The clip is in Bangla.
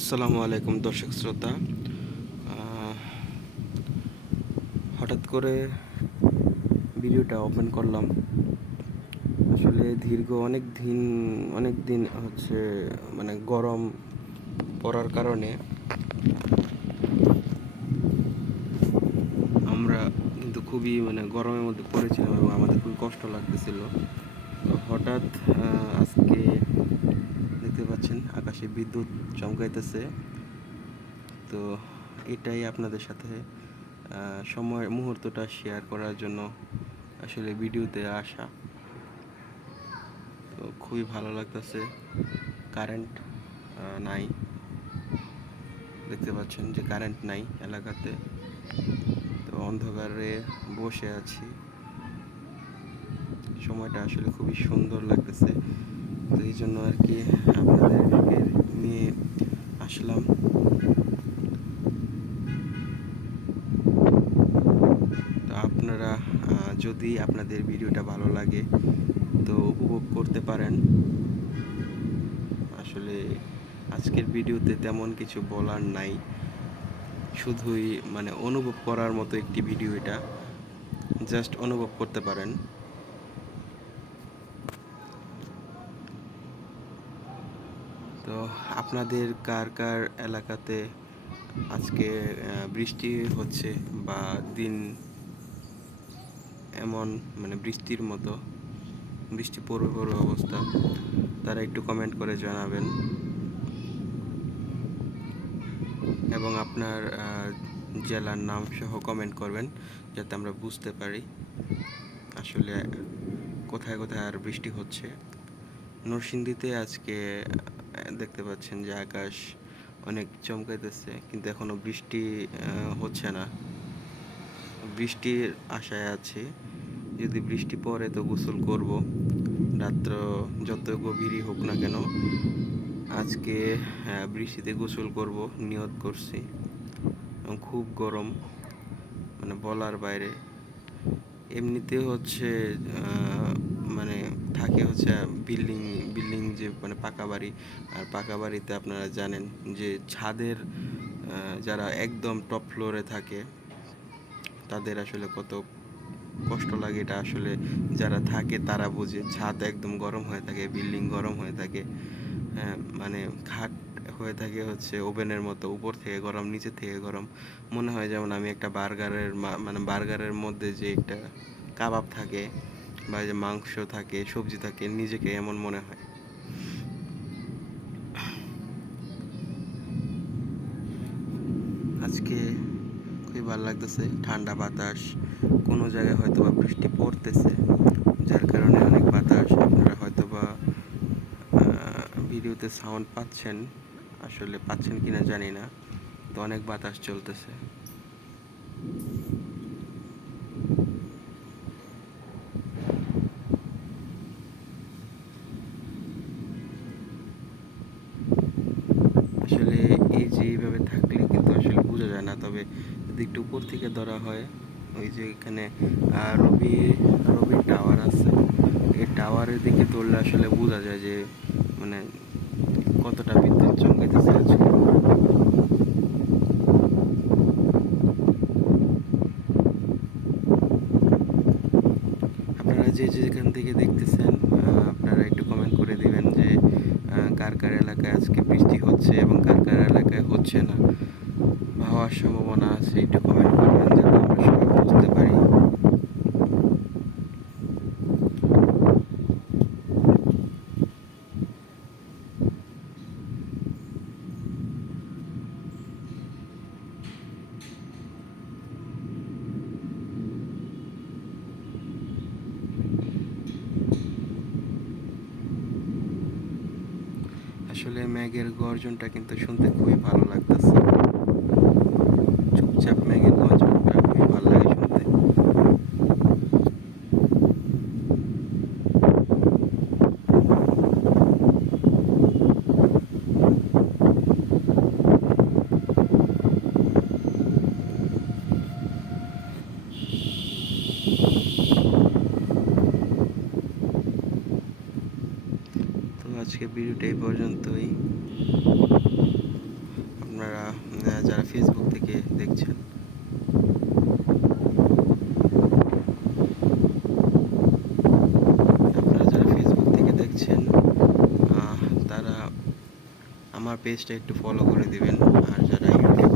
আসসালামু আলাইকুম দর্শক শ্রোতা। হঠাৎ করে ভিডিওটা ওপেন করলাম। আসলে দীর্ঘ অনেক দিন হচ্ছে মানে গরম পড়ার কারণে আমরা কিন্তু খুবই গরমের মধ্যে পড়েছিলাম এবং আমাদের খুবই কষ্ট লাগতেছিল। তো হঠাৎ আজকে দেখতে পাচ্ছেন আকাশে বিদ্যুৎ চমকাইতেছে। তো এটাই আপনাদের সাথে সময় মুহূর্তটা শেয়ার করার জন্য আসলে ভিডিওতে আসা। তো খুবই ভালো লাগতেছে। কারেন্ট নাই, দেখতে পাচ্ছেন যে কারেন্ট নাই এলাকাতে। তো অন্ধকারে বসে আছি, সময়টা আসলে খুবই সুন্দর লাগতেছে। তো এই জন্য আর কি আপনাদেরকে নিয়ে আসলাম। তো আপনারা যদি আপনাদের ভিডিওটা ভালো লাগে তো উপভোগ করতে পারেন। আসলে আজকের ভিডিওতে তেমন কিছু বলার নাই, শুধুই অনুভব করার মতো একটি ভিডিও। এটা জাস্ট অনুভব করতে পারেন। তো আপনাদের কার কার এলাকাতে আজকে বৃষ্টি হচ্ছে বা দিন এমন বৃষ্টির মতো বৃষ্টি পড়বে অবস্থা, তারা একটু কমেন্ট করে জানাবেন এবং আপনার জেলার নাম সহ কমেন্ট করবেন যাতে আমরা বুঝতে পারি আসলে কোথায় কোথায় আর বৃষ্টি হচ্ছে। নরসিংদীতে আজকে দেখতে পাচ্ছেন যে আকাশ অনেক চমকাইতেছে, কিন্তু এখনো বৃষ্টি হচ্ছে না। বৃষ্টির আশায় আছে, যদি বৃষ্টি পড়ে তো গোসল করব। রাত্র যত গভীরই হোক না কেন, আজকে বৃষ্টিতে গোসল করব নিয়ত করছি। এবং খুব গরম, বলার বাইরে। এমনিতে হচ্ছে থাকে হচ্ছে বিল্ডিং বিল্ডিং যে পাকা বাড়ি, আর পাকা বাড়িতে আপনারা জানেন যে ছাদের যারা একদম টপ ফ্লোরে থাকে তাদের আসলে কত কষ্ট লাগে। এটা আসলে যারা থাকে তারা বোঝে। ছাদ একদম গরম হয়ে থাকে, বিল্ডিং গরম হয়ে থাকে, খাট হয়ে থাকে হচ্ছে ওভেনের মতো, উপর থেকে গরম নিচে থেকে গরম। মনে হয় যেমন আমি একটা বার্গারের মধ্যে যে একটা কাবাব থাকে বা যে মাংস থাকে, সবজি থাকে, নিজেকে এমন মনে হয়। আজকে খুবই ভালো লাগতেছে, ঠান্ডা বাতাস। কোনো জায়গায় হয়তো বা বৃষ্টি পড়তেছে, যার কারণে অনেক বাতাস। আপনারা হয়তো বা ভিডিওতে সাউন্ড পাচ্ছেন, আসলে পাচ্ছেন কিনা জানি না। তো অনেক বাতাস চলতেছে। আসলে এই যে এইভাবে থাকলে কিন্তু আসলে বোঝা যায় না, তবে যদি একটু উপর থেকে ধরা হয়, ওই যে এখানে রবির টাওয়ার আছে, এই টাওয়ারের দিকে তুললে আসলে বোঝা যায় যে মানে কতটা বিদ্যুৎ চমকাইতেছে আজকে। আপনারা যে যেখান থেকে দেখতেছেন আপনারা একটু কমেন্ট করে দিবেন যে কার কার এলাকায় আজকে বৃষ্টি হচ্ছে এবং কার কার এলাকায় হচ্ছে না বা হওয়ার সম্ভাবনা আছে। একটু কমেন্ট করবেন যাতে আমরা সবাই বুঝতে পারি। আসলে মেঘের গর্জনটা কিন্তু শুনতে খুবই ভালো লাগতেছে। চুপচাপ মেঘের গর্জনটা খুবই ভালো লাগে শুনতে। তো আজকে ভিডিওটা এই পর্যন্তই। আমার পেজটা একটু ফলো করে দিবেন। আর যারা ইউটিউব